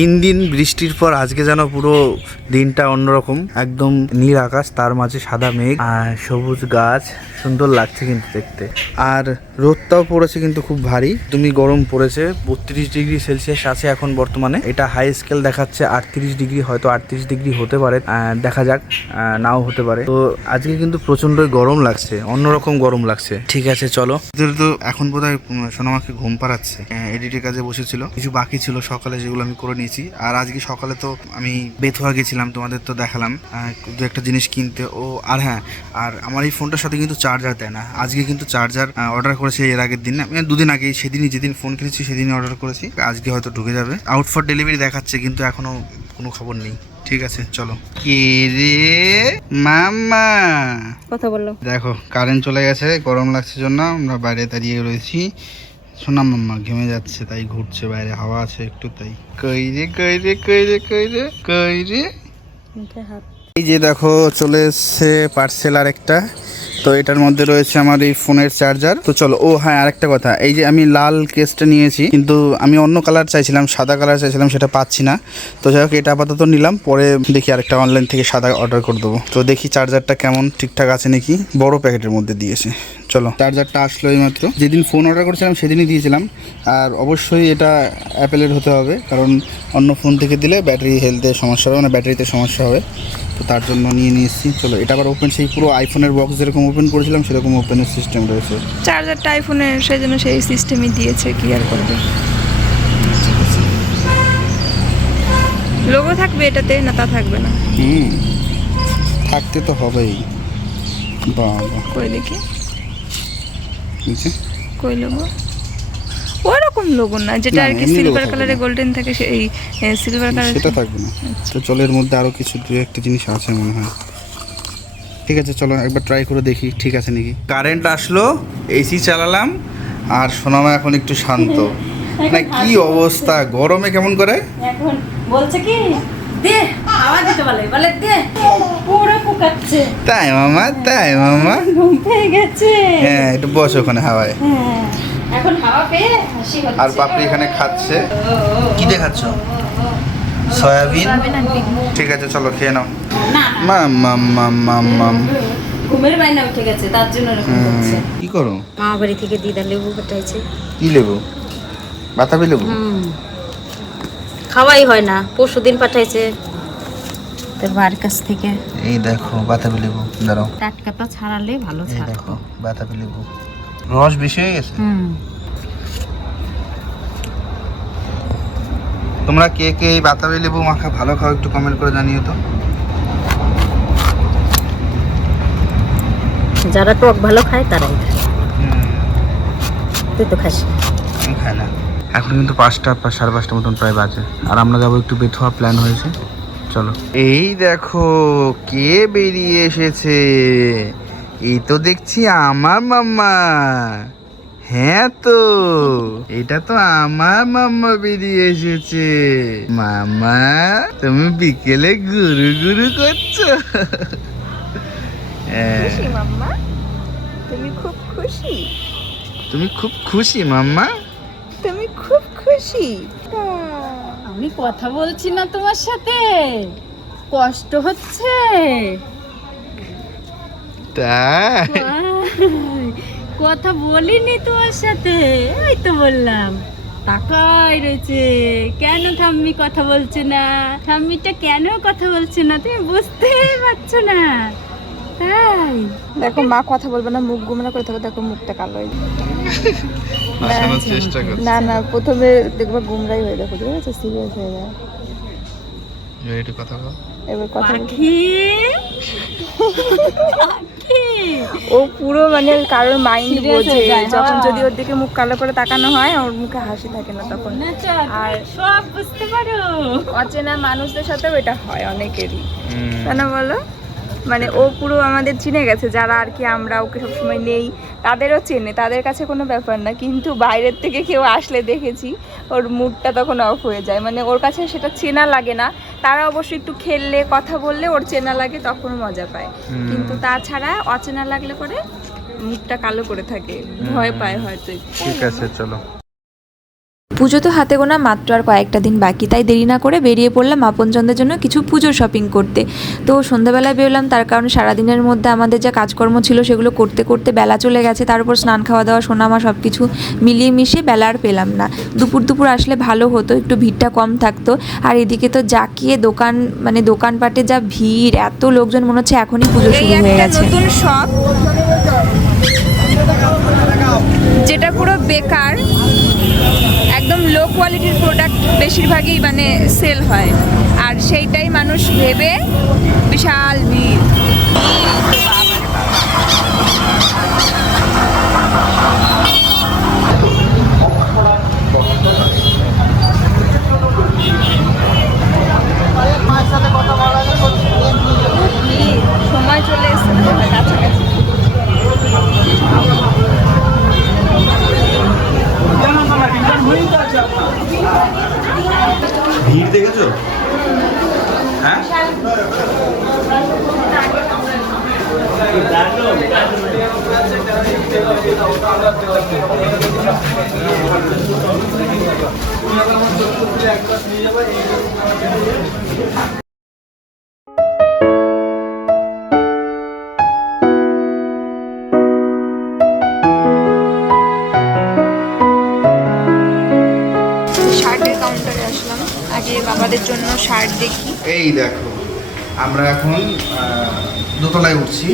3 দিন বৃষ্টির পর আজকে যেন পুরো দিনটা অন্যরকম, একদম নীল আকাশ, তার মাঝে সাদা মেঘ আর সবুজ গাছ, সুন্দর লাগছে কিন্তু দেখতে। আর রোদটাও পড়েছে কিন্তু খুব ভারী, তুমি গরম পড়েছে। 32°C আছে এখন বর্তমানে। এটা হাই স্কেল দেখাচ্ছে 38°, হয়তো 38° হতে পারে, দেখা যাক, নাও হতে পারে। তো আজকে কিন্তু প্রচন্ডই গরম লাগছে, অন্যরকম গরম লাগছে। ঠিক আছে চলো। তো এখন বোধহয় সোনামাকে ঘুম পাড়াচ্ছে, এডিটের কাজে বসেছিল, কিছু বাকি ছিল সকালে যেগুলো আমি করে নিয়েছি। আর আজকে সকালে তো আমি বেথুয়া গেছিলাম, তোমাদের তো দেখালাম, দু একটা জিনিস কিনতে। ও আর হ্যাঁ, আর আমার এই ফোনটার সাথে কিন্তু চার্জার দেয় না। আজকে কিন্তু চার্জার অর্ডার করেছি এর আগের দিন, আমি 2 দিন আগে, সেদিনই যেদিন ফোন কিনেছি সেদিনই অর্ডার করেছি। আজকে হয়তো ঢুকে যাবে। আউট ফর ডেলিভারি দেখাচ্ছে কিন্তু এখনো কোনো খবর নেই। ঠিক আছে চলো। কে রে মাম্মা, কথা বললো। দেখো কারেন্ট চলে গেছে, গরম লাগছে জন্য আমরা বাইরে দাঁড়িয়ে রয়েছি। সোনা মাম্মা ঘেমে যাচ্ছে, তাই ঘুরছে বাইরে, হাওয়া আছে একটু, তাই। কই রে কই রে কই রে কই রে কই রে। এই যে দেখো চলে এসছে পার্সেল আরেকটা। তো এটার মধ্যে রয়েছে আমার এই ফোনের চার্জার। তো চলো। ও হ্যাঁ, আরেকটা কথা, এই যে আমি লাল কেসটা নিয়েছি, কিন্তু আমি অন্য কালার চাইছিলাম, সাদা কালার চাইছিলাম, সেটা পাচ্ছি না। তো যাই হোক, এটা আপাতত নিলাম, পরে দেখি আরেকটা অনলাইন থেকে সাদা অর্ডার করে দেবো। তো দেখি চার্জারটা কেমন ঠিকঠাক আছে নাকি। বড় প্যাকেটের মধ্যে দিয়েছে। চলো, চার্জারটা আসলো এই মাত্র। যেদিন ফোন অর্ডার করেছিলাম সেদিনই দিয়েছিলাম। আর অবশ্যই এটা অ্যাপেলের হতে হবে, কারণ অন্য ফোন থেকে দিলে ব্যাটারি হেলথে সমস্যা হবে, মানে ব্যাটারিতে সমস্যা হবে। তো তার জন্য নিয়ে এসেছি। চলো, এটা আবার ওপেন, সেই পুরো আইফোনের বক্স যেরকম ওপেন করেছিলাম সেরকম ওপেনের সিস্টেম রয়েছে। চার্জারটা আইফোনের, সেই জন্য সেই সিস্টেমই দিয়েছে, কি আর করবে। লোগো থাকবে এটাতে, না তা থাকবে না? থাকতে তো হবেই। বাবা, কই দেখি, বুঝছে কই লোগো? ওরকম লোগো না, যেটা আর কি সিলভার কালারে গোল্ডেন থাকে, সেই সিলভার কালার সেটা থাকবে না। তো চলো, এর মধ্যে আরও কিছু 2-1টা জিনিস আছে মনে হয়। ঠিক আছে চলো, একবার ট্রাই করে দেখি ঠিক আছে নাকি। কারেন্ট আসলো, এসি চালালাম, আর সোনামা এখন একটু শান্ত। না কি অবস্থা, গরমে কেমন করে এখন বলছে কি দে আওয়াজ দিতে বলে দে, পুরো কুকাচ্ছে। তাই মামা, তাই মামা, ঘুম পেয়ে গেছে। হ্যাঁ একটু বসো ওখানে হাওয়ায়। হ্যাঁ, এখন হাওয়া পেয়ে হাসি হচ্ছে। আর পাপড়ি এখানে খাচ্ছে। কি দিয়ে খাচ্ছ? সয়াবিন। ঠিক আছে চলো খেয়ে নাও। না মাম মাম মাম মাম মাম। ঘুমের বাইনা উঠে গেছে, তার জন্য এরকম করছে। কি করো? মামা বাড়ি থেকে দিদা লেবু পাঠাইছে। কি লেবু? বাতাবি লেবু? খাওয়াই হয় না, পরশুদিন পাঠাইছে তোর বাড়ির কাছ থেকে। এই দেখো বাতাবি লেবু, দাঁড়াও। টাটকাটা ছাড়ালে ভালো এই ছাড়তো। দেখো বাতাবি লেবু, রস বেশি হয়ে গেছে। তোমরা কে কে এই বাতাবি লেবু মাখা ভালো খাও, একটু কমেন্ট করে জানিও তো। যারা টক ভালো খায় তারাই খায়, তুই তো খাস না। আমি খাই না। এখন কিন্তু 5টা 5:30 মতন প্রায় বাজে, আর আমরা যাবো একটু বেথুয়া, প্ল্যান হয়েছে। চলো। এই দেখো কে বেরিয়ে এসেছে, এই তো দেখছি আমার মাম্মা। হ্যাঁ তো, এটা তো আমার মাম্মা বেরিয়ে এসেছে। মামা তুমি বিকেলে গুরু গুরু করছো? খুশি মাম্মা? তুমি খুব খুশি? তুমি খুব খুশি মাম্মা? তুমি খুব খুশি? আমি কথা বলছি না তোমার সাথে, কষ্ট হচ্ছে? তাই কথা বলিনি তোমার সাথে, এই তো বললাম। তাকাই রয়েছে, কেন ঠাম্মি কথা বলছে না, ঠাম্মিটা কেন কথা বলছে না, তুমি বুঝতে পারছো না? তাই দেখো মা কথা বলবে না, মুখ গুমরা করে থাকো, দেখো মুখটা কালো হয়ে যায়। হাসানোর চেষ্টা করছি। না না, প্রথমে দেখবা গুমরাই হয়ে, দেখো ঠিক আছে, সিরিয়াস হয়ে যায়। একটু কথা বল। এবার কথা বল। পাখি ও পুরো মানে কারোর মাইন্ড Serious বোঝে, হয়ে যায়, যখন হ্যাঁ। যদি ওর দিকে মুখ কালো করে তাকানো হয়, ওর মুখে হাসি থাকে না তখন। আর সব বুঝতে পারো। অচেনা মানুষদের সাথেও এটা হয় অনেকেরই, তাই না বলো? মানে ও পুরো আমাদের চিনে গেছে, যারা আর কি আমরা ওকে সবসময় নেই তাদেরও চেনে, তাদের কাছে কোনো ব্যাপার না। কিন্তু বাইরের থেকে কেউ আসলে দেখেছি ওর মুডটা তখন অফ হয়ে যায়, মানে ওর কাছে সেটা চেনা লাগে না। তারা অবশ্যই একটু খেললে কথা বললে ওর চেনা লাগে, তখন মজা পায়। কিন্তু তাছাড়া অচেনা লাগলে পরে মুখটা কালো করে থাকে, ভয় পায় হয়তো। ঠিক আছে চলো। পুজো তো হাতে গোনা মাত্র আর কয়েকটা দিন বাকি, তাই দেরি না করে বেরিয়ে পড়লাম আপনজনদের জন্য কিছু পুজোর শপিং করতে। তো সন্ধ্যাবেলায় বেরোলাম, তার কারণ সারাদিনের মধ্যে আমাদের যা কাজকর্ম ছিল সেগুলো করতে করতে বেলা চলে গেছে। তার উপর স্নান খাওয়া দাওয়া সোনামা সব কিছু মিলিয়ে মিশিয়ে বেলা আর পেলাম না। দুপুর আসলে ভালো হতো, একটু ভিড়টা কম থাকতো। আর এদিকে তো জাকিয়ে দোকান মানে দোকানপাটে যা ভিড়, এত লোকজন, মনে হচ্ছে এখনই পুজো শুরু হয়ে গেছে। নতুন শপ যেটা পুরো বেকার, একদম লো কোয়ালিটির প্রোডাক্ট বেশিরভাগই মানে সেল হয়, আর সেইটাই মানুষ ভেবে বিশাল ভিড়। সময় চলে এসছে না কাছাকাছি। ভিড় দেখেছো? হ্যাঁ, শার্টের কাউন্টারে আসলাম, আগে বাবাদের জন্য শার্ট দেখি। এই দেখো আমরা এখন দোতলায় উঠছি,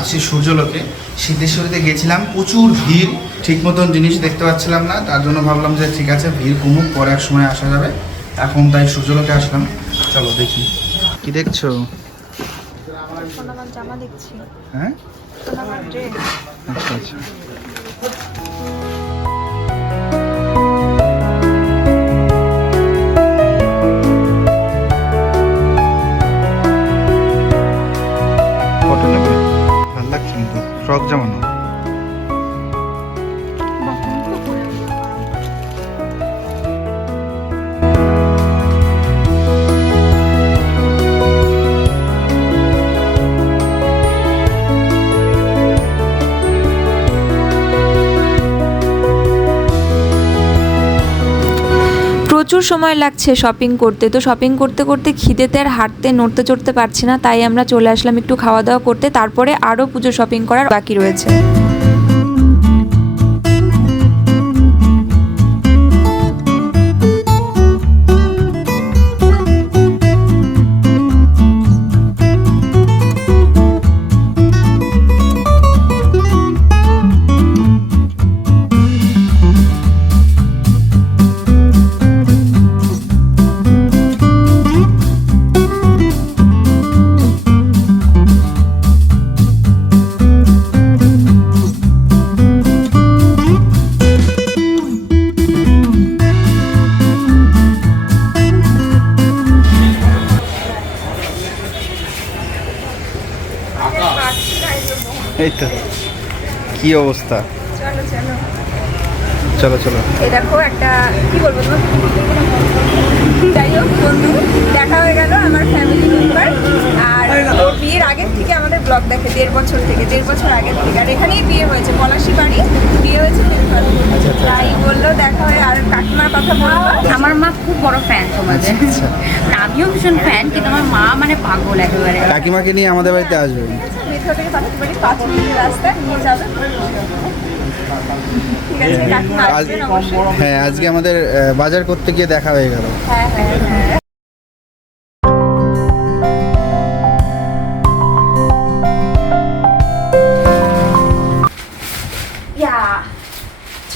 আছি সূর্যলোকে। সিদ্ধেশ্বরীতে গেছিলাম, প্রচুর ভিড়, ঠিক মতন জিনিস দেখতে পাচ্ছিলাম না, তার জন্য ভাবলাম যে ঠিক আছে ভিড় কমুক, পরে এক সময় আসা যাবে। এখন তাই সূর্যলোকে আসলাম, চলো দেখি কি দেখছো। সোনামার জামা দেখছি, হ্যাঁ, সোনামার ড্রেস। আচ্ছা আচ্ছা। কত নেবে? ভালো লাগছে কিন্তু ফ্রক জামানো। প্রচুর সময় লাগছে শপিং করতে, তো শপিং করতে করতে খিদেতে আর হাঁটতে নড়তে চড়তে পারছি না, তাই আমরা চলে আসলাম একটু খাওয়া দাওয়া করতে। তারপরে আরও পুজো শপিং করার বাকি রয়েছে। এই তো কি অবস্থা, চলো চলো চলো চলো। এই দেখো একটা কি বলবো তোমার, যাই হোক বন্ধু দেখা হয়ে গেল, আমার ফ্যামিলি মেম্বার। আর ওর বিয়ের আগের থেকে আমাদের ব্লগ দেখে, 1.5 বছর থেকে, 1.5 বছর আগের থেকে। আর এখানেই বিয়ে হয়েছে, পলাশি বাড়ি, বিয়ে হয়েছে ফেরফারে। তাই বললো দেখা হয়, আর কাকিমার কথা বলবো। আমার মা খুব বড় ফ্যান তোমাদের, আমিও ভীষণ ফ্যান, কিন্তু আমার মা মানে পাগল একেবারে। কাকিমাকে নিয়ে আমাদের বাড়িতে আসবে। মেট্রো থেকে পাঠাতে পারি, 5 মিনিটের রাস্তা, নিয়ে যাবে। ঠিক আছে, কাকিমা আসবেন অবশ্যই। হ্যাঁ, আজকে আমাদের বাজার করতে গিয়ে দেখা হয়ে গেল। হ্যাঁ হ্যাঁ হ্যাঁ।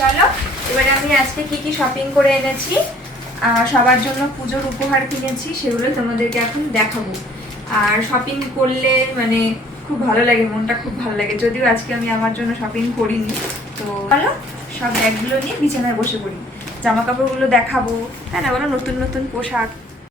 চলো এবারে আমি আজকে কি কি শপিং করে এনেছি, সবার জন্য পুজোর উপহার কিনেছি, সেগুলো তোমাদেরকে এখন দেখাবো। আর শপিং করলে মানে খুব ভালো লাগে, মনটা খুব ভালো লাগে, যদিও আজকে আমি আমার জন্য শপিং করিনি। তো চলো সব ব্যাগগুলো নিয়ে বিছানায় বসে পড়ি, জামা কাপড়গুলো দেখাবো, তাই না বলো, নতুন নতুন পোশাক।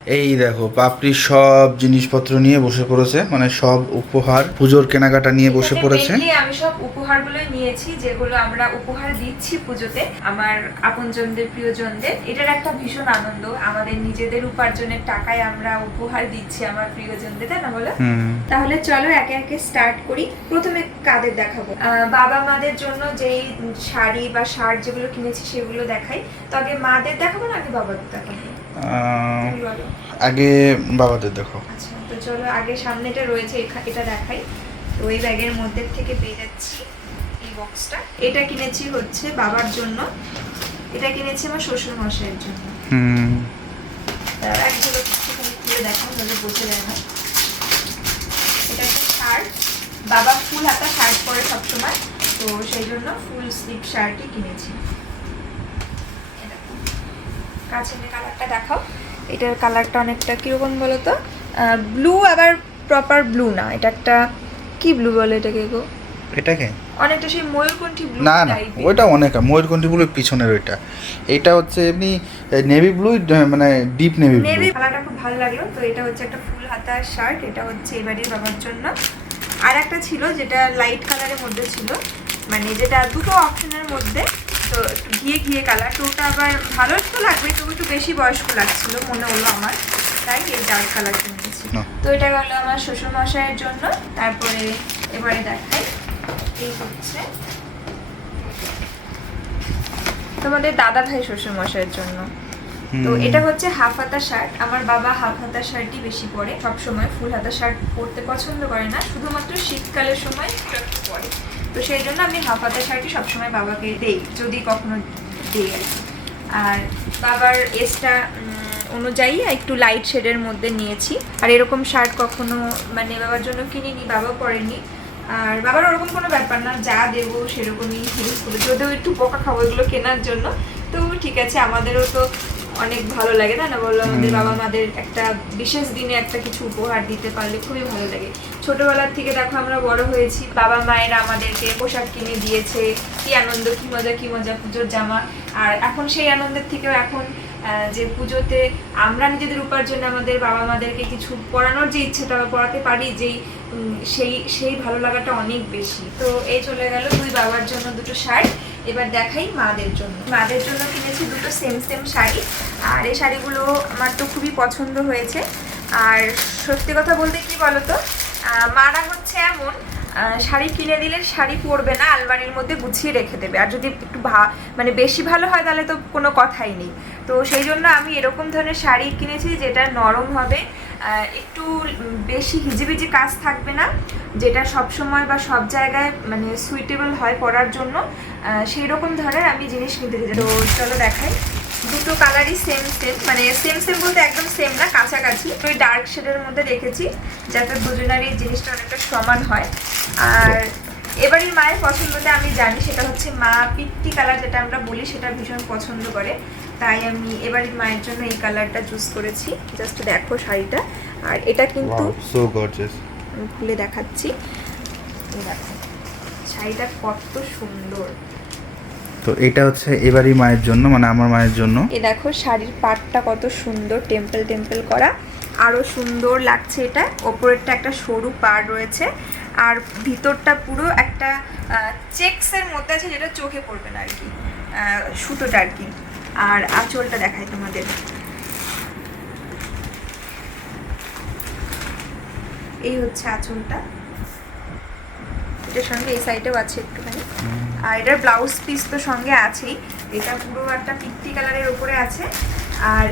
এই দেখো পাপড়ি সব জিনিসপত্র নিয়ে বসে পড়েছে, মানে সব উপহার পুজোর কেনাকাটা নিয়ে বসে পড়েছে। Mainly আমি সব উপহারগুলো নিয়েছি যেগুলো আমরা উপহার দিচ্ছি পুজোতে আমার আপনজনদের প্রিয়জনদের। এটার একটা ভীষণ আনন্দ, আমাদের নিজেদের উপার্জনের টাকায় আমরা উপহার দিচ্ছি আমার প্রিয়জনদের, তাই না বলো? তাহলে চলো একে একে স্টার্ট করি। প্রথমে কাদের দেখাবো? বাবা মাদের জন্য যেই শাড়ি বা শার্ট যেগুলো কিনেছি সেগুলো দেখাই। তো আগে মাদের দেখাবো না আগে বাবাদের দেখাবো? তুমি বলো। আগে বাবাদের দেখো। আচ্ছা, তো চলো আগে সামনেটা রয়েছে এটা দেখাই। তো এই ব্যাগের মধ্যে থেকে পেয়ে যাচ্ছি এই বক্সটা। এটা কিনেছি হচ্ছে বাবার জন্য, এটা কিনেছি আমার শ্বশুর মশাইয়ের জন্য। একগুলো একটুখানি খুলে দেখাও, নাহলে বোঝা যায় না। এটা একটা শার্ট, বাবা ফুল হাতা শার্ট পরে সবসময়, তো সেই জন্য ফুল স্লিভ শার্টই কিনেছি। কাছে নিয়ে কালারটা দেখাও। এটার কালারটা অনেকটা কিরকম বলো তো, ব্লু, আবার প্রপার ব্লু না, এটা একটা কি ব্লু বলে এটাকে গো? এটাকে অনেকটা সেই ময়ূরকণ্ঠী ব্লু না না, টাইপের। ওইটা অনেক ময়ূরকণ্ঠী ব্লুর পিছনের ওইটা। এটা হচ্ছে এমনি নেভি ব্লু, মানে ডিপ নেভি ব্লু। নেভি কালারটা খুব ভালো লাগলো। তো এটা হচ্ছে একটা ফুল হাতা শার্ট, এটা হচ্ছে এবারে বাবার জন্য। আর একটা ছিল যেটা লাইট কালারের মধ্যে ছিল, মানে যেটা দুটো অপশনের মধ্যে, তো একটু ঘিয়ে ঘিয়ে কালার। তো ওটা আবার ভালো তো লাগবে, তবু একটু বেশি বয়স্ক লাগছিল মনে হলো আমার, তাই এই ডার্ক কালারটা নিয়েছি। তো এটা হলো আমার শ্বশুর মশাইয়ের জন্য। তারপরে এবারে দেখাই, এই হচ্ছে তোমাদের দাদা ভাই শ্বশুর মশাইয়ের জন্য। তো এটা হচ্ছে হাফ হাতা শার্ট। আমার বাবা হাফ হাতা শার্টই বেশি পরে, সব সময় ফুল হাতা শার্ট পরতে পছন্দ করে না, শুধুমাত্র শীতকালের সময় একটু পরে। তো সেই জন্য আমি হাফ হাতা শার্টই সবসময় বাবাকে দেই, যদি কখনো দিই আর কি। আর বাবার এজটা অনুযায়ী একটু লাইট শেডের মধ্যে নিয়েছি। আর এরকম শার্ট কখনো মানে বাবার জন্য কিনিনি, বাবা পরেনি। আর বাবার ওরকম কোনো ব্যাপার না, যা দেবো সেরকমই ইউজ করবে, যদিও একটু পোকা খাবো এগুলো কেনার জন্য। তো ঠিক আছে, আমাদেরও তো অনেক ভালো লাগে, তাই না বললো? আমাদের বাবা মাদের একটা বিশেষ দিনে একটা কিছু উপহার দিতে পারলে খুবই ভালো লাগে। ছোটবেলার থেকে দেখো আমরা বড় হয়েছি, বাবা মায়েরা আমাদেরকে পোশাক কিনে দিয়েছে, কি আনন্দ, কি মজা পুজোর জামা। আর এখন সেই আনন্দের থেকেও এখন যে পুজোতে আমরা নিজেদের উপার্জনে আমাদের বাবা মাদেরকে কিছু পড়ানোর যে ইচ্ছেটা বা পড়াতে পারি, যেই সেই ভালো লাগাটা অনেক বেশি। তো এই চলে গেল দুই বাবার জন্য দুটো শার্ট। এবার দেখাই মাদের জন্য। মাদের জন্য কিনেছি দুটো সেম শাড়ি। আর এই শাড়িগুলো আমার তো খুবই পছন্দ হয়েছে। আর সত্যি কথা বলতে কি বলতো, মারা হচ্ছে এমন, শাড়ি কিনে দিলে শাড়ি পরবে না, আলমারির মধ্যে গুছিয়ে রেখে দেবে। আর যদি একটু মানে বেশি ভালো হয় তাহলে তো কোনো কথাই নেই। তো সেই জন্য আমি এরকম ধরনের শাড়ি কিনেছি যেটা নরম হবে, একটু বেশি হিজিবিজি কাজ থাকবে না, যেটা সব সময় বা সব জায়গায় মানে সুইটেবল হয় পরার জন্য। সেই রকম ধরনের আমি জিনিস কিনতে চাই। তো চলো দেখাই। দুটো কালারই সেম মানে সেম বলতে একদম সেম না, কাছাকাছি। ওই ডার্ক শেডের মধ্যে রেখেছি যাতে দুজনেরই জিনিসটা অনেকটা সমান হয়। আর এবারই মায়ের পছন্দটা আমি জানি, সেটা হচ্ছে মা পিট্টি কালার যেটা আমরা বলি, সেটা ভীষণ পছন্দ করে। তাই আমি এবারই মায়ের জন্য এই কালারটা চুজ করেছি। জাস্ট দেখো শাড়িটা। আর এটা কিন্তু সো গর্জিয়াস, আমি খুলে দেখাচ্ছি। দেখো শাড়িটা কত সুন্দর। তো এটা হচ্ছে এবারই মায়ের জন্য, মানে আমার মায়ের জন্য। এ দেখো শাড়ির পাটটা কত সুন্দর, টেম্পল করা, আরো সুন্দর লাগছে এটা। ওপরেরটা একটা সরু পাড় রয়েছে, আর ভিতরটা পুরো একটা চেকসের মধ্যে আছে, যেটা চোখে পড়বে না আর কি, সুতোটা আর কি। আর আঁচলটা দেখাই তোমাদের, এই হচ্ছে আঁচলটা। এটার সঙ্গে এই সাইডেও আছে একটুখানি। আর এটার ব্লাউজ পিস তো সঙ্গে আছেই। এটা পুরো একটা পিত্তি কালারের উপরে আছে। আর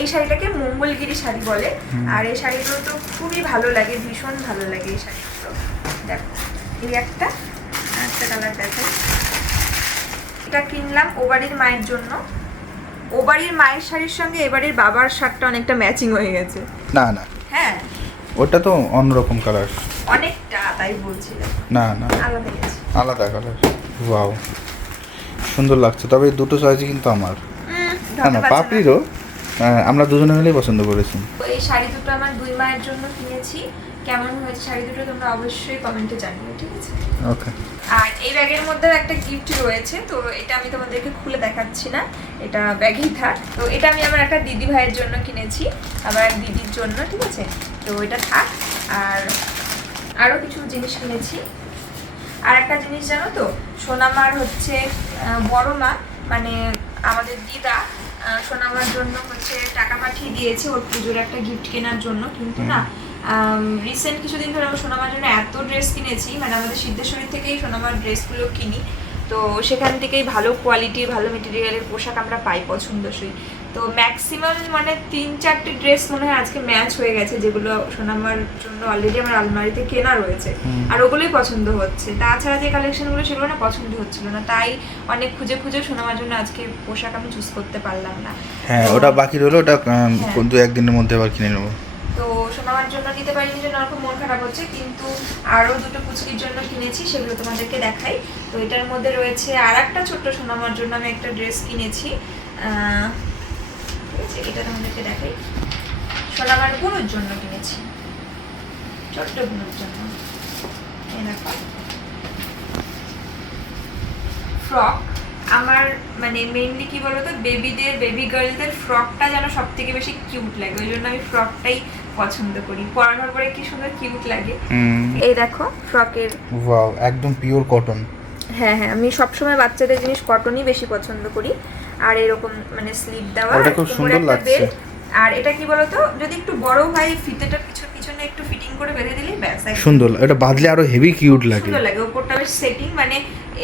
এই শাড়িটাকে মঙ্গলগিরি শাড়ি বলে। আর এই শাড়িগুলো তো খুবই ভালো লাগে, ভীষণ ভালো লাগে এই শাড়িগুলো। দেখো এই একটা কালার দেখো। এটা কিনলাম ওবাড়ির মায়ের জন্য। ওবাড়ির মায়ের শাড়ির সঙ্গে এবাড়ির বাবার শার্টটা অনেকটা ম্যাচিং হয়ে গেছে। না না, হ্যাঁ ওটা তো অন্যরকম কালার। অনেকটা, তাই বলছিলাম। না না, আলাদা গেছে, আলাদা কালার। ওয়াও, সুন্দর লাগছে। তবে দুটো সাইজই কিন্তু আমার। না না, পাপড়িরও আমরা দুজনে মিলেই পছন্দ করেছি। এই শাড়ি দুটো আমার দুই মায়ের জন্য কিনেছি। কেমন হয়েছে শাড়ি দুটো তোমরা অবশ্যই কমেন্টে জানিও, ঠিক আছে? ওকে। আর এই ব্যাগের মধ্যেও একটা গিফট রয়েছে, তো এটা আমি তোমাদেরকে খুলে দেখাচ্ছি না, এটা ব্যাগেই থাক। তো এটা আমি আমার একটা দিদি ভাইয়ের জন্য কিনেছি, আমার এক দিদির জন্য, ঠিক আছে। তো এটা থাক। আর আরও কিছু জিনিস কিনেছি। আর একটা জিনিস জানো তো, সোনামার হচ্ছে বড় মা, মানে আমাদের দিদা সোনামার জন্য হচ্ছে টাকা পাঠিয়ে দিয়েছে ওর পুজোর একটা গিফট কেনার জন্য। কিন্তু না, রিসেন্ট কিছুদিন ধরে আমি সোনামার জন্য এত ড্রেস কিনেছি, মানে আমাদের সিদ্ধেশ্বরী থেকেই সোনামার ড্রেসগুলো কিনি, তো সেখান থেকেই ভালো কোয়ালিটির ভালো মেটেরিয়ালের পোশাক আমরা পাই পছন্দসই। তো ম্যাক্সিমাম মানে 3-4টে ড্রেস মনে হয় আজকে ম্যাচ হয়ে গেছে, যেগুলো সোনামার জন্য অলরেডি আমার আলমারিতে কেনা রয়েছে, আর ওগুলোই পছন্দ হচ্ছে। তাছাড়া যে কালেকশনগুলো সেগুলো না পছন্দ হচ্ছিল না, তাই অনেক খুঁজে খুঁজে সোনামার জন্য আজকে পোশাক আমি চুজ করতে পারলাম না। হ্যাঁ, ওটা বাকি রইলো, ওটা 2-1 দিনের মধ্যে আবার কিনে নেবো। তো সোনামার জন্য নিতে পারিনি জন্য আমার খুব মন খারাপ হচ্ছে, কিন্তু আরও দুটো পুচকির জন্য কিনেছি, সেগুলো তোমাদেরকে দেখাই। তো এটার মধ্যে রয়েছে আর একটা ছোট্ট সোনামার জন্য আমি একটা ড্রেস কিনেছি, ঠিক আছে, এটা তোমাদেরকে দেখাই। সোনামার বোনের জন্য কিনেছি, ছোট্ট বোনের জন্য। এই দেখো ফ্রক। আমার মানে মেইনলি কি বলতো, বেবি গার্লদের ফ্রকটা যেন সব থেকে বেশি কিউট লাগে, ওই জন্য আমি ফ্রকটাই পছন্দ করি, পরানোর পরে কি সুন্দর কিউট লাগে। এই দেখো ফ্রকের, ওয়াও, একদম পিওর কটন। হ্যাঁ হ্যাঁ, আমি সবসময় বাচ্চাদের জিনিস কটনই বেশি পছন্দ করি। আর এরকম মানে স্লিভ দেওয়া, ওটা খুব সুন্দর লাগছে। আর এটা কি বলতো, যদি একটু বড় হয় ফিতেটা পিছনে একটু ফিটিং করে বেঁধে দিলেই ব্যাস, সুন্দর। এটা বাঁধলে আরো হেভি কিউট লাগে, সুন্দর লাগে। ওপরটা বেশ সেটিং, মানে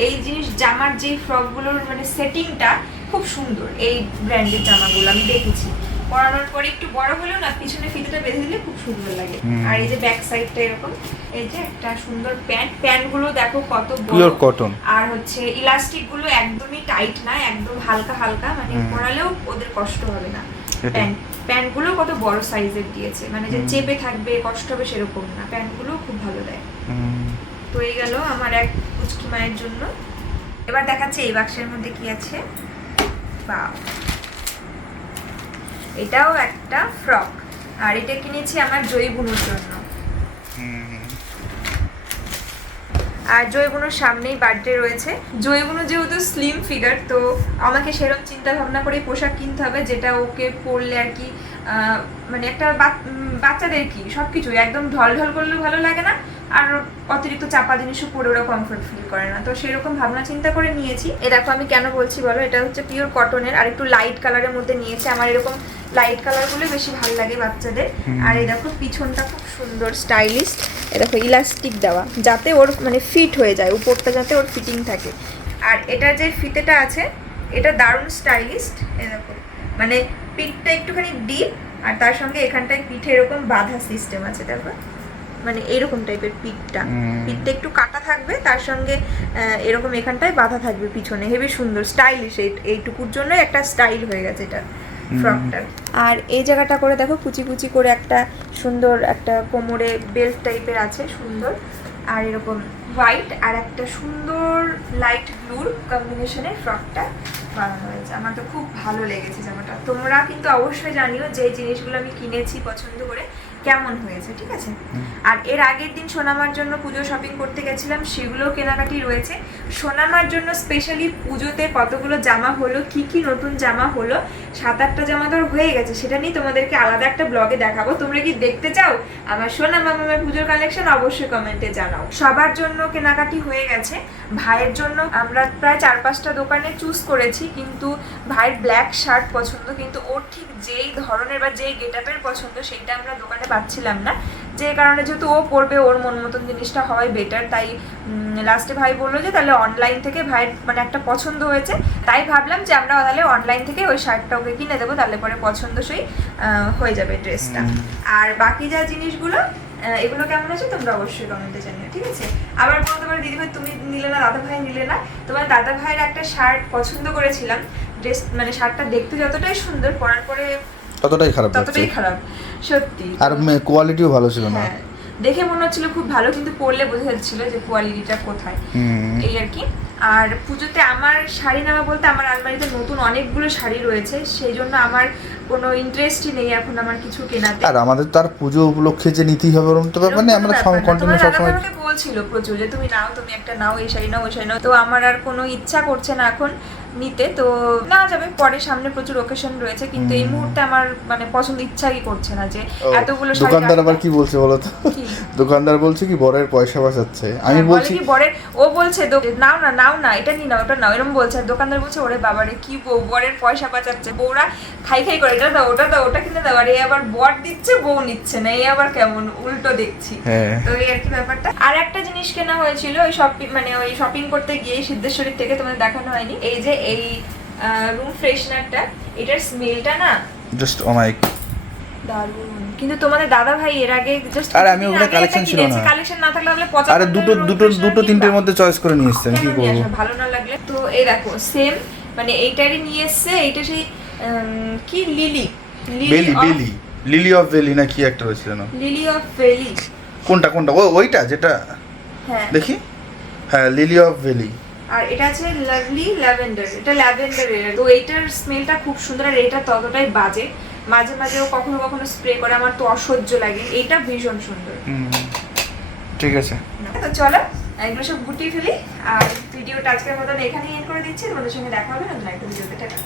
এই জিনিস জামার যে ফ্রকগুলোর মানে সেটিংটা খুব সুন্দর। এই ব্র্যান্ডের জামাগুলো আমি দেখেছি, পরানোর পরে একটু বড় হলেও না পিছনে ফিতেটা বেঁধে দিলে খুব সুন্দর লাগে। আর এই যে ব্যাক সাইডটা এরকম, এই যে একটা সুন্দর প্যান্টগুলো দেখো কত পিওর কটন। আর হচ্ছে ইলাস্টিক গুলো একদমই টাইট না, একদম হালকা হালকা, মানে পরালেও ওদের কষ্ট হবে না। প্যান্টগুলো কত বড় সাইজের দিয়েছে, মানে যে চেপে থাকবে কষ্ট হবে সেরকম না, প্যান্টগুলো খুব ভালো দেয়। তো এই গেল আমার এক পুচকি মায়ের জন্য। এবার দেখাচ্ছে এই বাক্সের মধ্যে কি আছে। বাহ, এটাও একটা ফ্রক, আর এটা কিনেছি আমার জয়গুণের জন্য। আর জয়গুণের সামনেই বার্থডে রয়েছে। জয়গুণ যেহেতু স্লিম ফিগার, তো আমাকে সেরকম চিন্তা ভাবনা করে পোশাক কিনতে হবে যেটা ওকে পরলে আর কি মানে একটা বাচ্চাদের কি সবকিছু একদম ঢল ঢল করলেও ভালো লাগে না, আর অতিরিক্ত চাপা জিনিসও পরে ওরা কমফোর্ট ফিল করে না। তো সেরকম ভাবনা চিন্তা করে নিয়েছি। এ দেখো আমি কেন বলছি বলো, এটা হচ্ছে পিওর কটনের আর একটু লাইট কালারের মধ্যে নিয়েছে। আমার এরকম লাইট কালারগুলো বেশি ভালো লাগে বাচ্চাদের। আর এই দেখো পিছনটা খুব সুন্দর স্টাইলিস্ট, এ দেখো ইলাস্টিক দেওয়া যাতে ওর মানে ফিট হয়ে যায়, উপরটা যাতে ওর ফিটিং থাকে। আর এটার যে ফিতেটা আছে এটা দারুণ স্টাইলিস্ট। এ দেখো মানে পিঠটা একটুখানি ডিপ, আর তার সঙ্গে এখানটায় পিঠে এরকম বাঁধা সিস্টেম আছে, দেখো মানে এইরকম টাইপের পিঠটা একটু কাটা থাকবে, তার সঙ্গে এরকম এখানটায় বাঁধা থাকবে পিছনে, হেবি সুন্দর স্টাইলিশ। এইটুকুর জন্য একটা স্টাইল হয়ে গেছে এটা ফ্রকটার। আর এই জায়গাটা করে দেখো কুচি কুচি করে একটা সুন্দর একটা কোমরে বেল্ট টাইপের আছে সুন্দর, আর এরকম হোয়াইট আর একটা সুন্দর লাইট ব্লুর কম্বিনেশনের ফ্রকটা বানানো হয়েছে। আমার তো খুব ভালো লেগেছে জামাটা। তোমরা কিন্তু অবশ্যই জানিও যে জিনিসগুলো আমি কিনেছি পছন্দ করে কেমন হয়েছে, ঠিক আছে। আর এর আগের দিন সোনামার জন্য পুজো শপিং করতে গেছিলাম, সেগুলোও কেনাকাটি রয়েছে। সোনামার জন্য স্পেশালি পুজোতে কতগুলো জামা হলো, কি কি নতুন জামা হলো, 7-8টা জামা তো হয়ে গেছে, সেটা নিয়ে তোমাদেরকে আলাদা একটা ব্লগে দেখাবো। তোমরা কি দেখতে চাও আমার সোনা মামার পুজোর কালেকশন, অবশ্যই কমেন্টে জানাও। সবার জন্য কেনাকাটি হয়ে গেছে। ভাইয়ের জন্য আমরা প্রায় 4-5টা দোকানে চুজ করেছি, কিন্তু ভাইয়ের ব্ল্যাক শার্ট পছন্দ, কিন্তু ওর ঠিক যেই ধরনের বা যেই গেটআপের পছন্দ সেইটা আমরা দোকানে পাচ্ছিলাম না, যে কারণে যেহেতু ও পরবে ওর মন মতন জিনিসটা হওয়াই বেটার। তাই লাস্টে ভাই বললো যে তাহলে অনলাইন থেকে ভাইয়ের মানে একটা পছন্দ হয়েছে, তাই ভাবলাম যে আমরা তাহলে অনলাইন থেকে ওই শার্টটা ওকে কিনে দেবো, তাহলে পরে পছন্দসই হয়ে যাবে ড্রেসটা। আর বাকি যা জিনিসগুলো এগুলো কেমন আছে তোমরা অবশ্যই কমেন্টে জানিও, ঠিক আছে। আবার বলতে পারো দিদিভাই তুমি নিলে না, দাদা ভাই নিলে না। তোমার দাদা ভাইয়ের একটা শার্ট পছন্দ করেছিলাম, ড্রেস মানে শার্টটা দেখতে যতটাই সুন্দর, পরার পরে ততটাই খারাপ সত্যি। আর কোয়ালিটিও ভালো ছিল না, দেখে মনে হচ্ছিল খুব ভালো, কিন্তু পরলে বোঝা যাচ্ছিল যে কোয়ালিটিটা কোথায়। এই আর কি। আর পুজোতে আমার শাড়ি নেওয়া বলতে আমার আলমারিতে নতুন অনেকগুলো শাড়ি রয়েছে, সেই জন্য আমার কোনো ইন্টারেস্টই নেই এখন আমার কিছু কেনাতে। আর আমাদের তো আর পুজো উপলক্ষে যে নিতেই হবে ওরকম তো ব্যাপার নেই, আমরা কন্টিনিউ সবসময় বলছিল প্রচুর যে তুমি নাও, তুমি একটা নাও, এই শাড়ি নাও, ওই শাড়ি নাও। তো আমার আর কোনো ইচ্ছা করছে না এখন নিতে, তো না যাবে পরে, সামনে প্রচুর ওকেশন রয়েছে, কিন্তু এই মুহূর্তে আমার মানে পছন্দ ইচ্ছাই করছে না যে এতগুলো শাড়ি। দোকানদার আবার কি বলছে বলো তো, দোকানদার বলছে কি বরের পয়সা বাঁচাচ্ছে, আমি বলছি কি বরের, ও বলছে নাও না নাও না, এটা নি নাও, ওটা নাও, এরকম বলছে। আর দোকানদার বলছে ওরে বাবারে কি বউ, বরের পয়সা বাঁচাচ্ছে, বউরা খাই খাই করে এটা দাও ওটা দাও ওটা কিনে দাও, আর এই আবার বর দিচ্ছে বউ নিচ্ছে না, এই আবার কেমন উল্টো দেখছি। তো এই আর কি ব্যাপারটা। আর একটা জিনিস কেনা হয়েছিল ওই শপিং, মানে ওই শপিং করতে গিয়ে সিদ্ধেশ্বরীর থেকে, তোমাদের দেখানো হয়নি, এই যে এই রুম ফ্রেশনারটা, এটার স্মেলটা না জাস্ট ও মাই দারুণ। কিন্তু তোমাদের দাদা ভাই এর আগে জাস্ট, আর আমি ওখানে কালেকশন ছিল না, কালেকশন না থাকলে তাহলে আরে দুটো তিনটের মধ্যে চয়েস করে নিয়ে এসেছেন, কি করব ভালো না লাগলে। তো এই দেখো সেম মানে এইটারই নিয়ে এসেছে, এইটা সেই কি লিলি অফ ভ্যালি না কি একটা হয়েছিল না, লিলি অফ ভ্যালি। কোনটা ওইটা যেটা হ্যাঁ দেখি, হ্যাঁ লিলি অফ ভ্যালি। আর এটা আছে লাভলি ল্যাভেন্ডার, এটা ল্যাভেন্ডারের। তো এইটার স্মেলটা খুব সুন্দর, আর এটা ততটাই বাজে, মাঝে মাঝে ও কখনো কখনো স্প্রে করে, আমার তো অসহ্য লাগে। এইটা ভীষণ সুন্দর। ঠিক আছে, তো চলো এগুলো সব গুটিয়ে ফেলি, আর ভিডিওটা আজকের মতন এখানেই এন্ড করে দিচ্ছি। তোমাদের সঙ্গে দেখা হবে নতুন একটা ভিডিওতে। টাটা।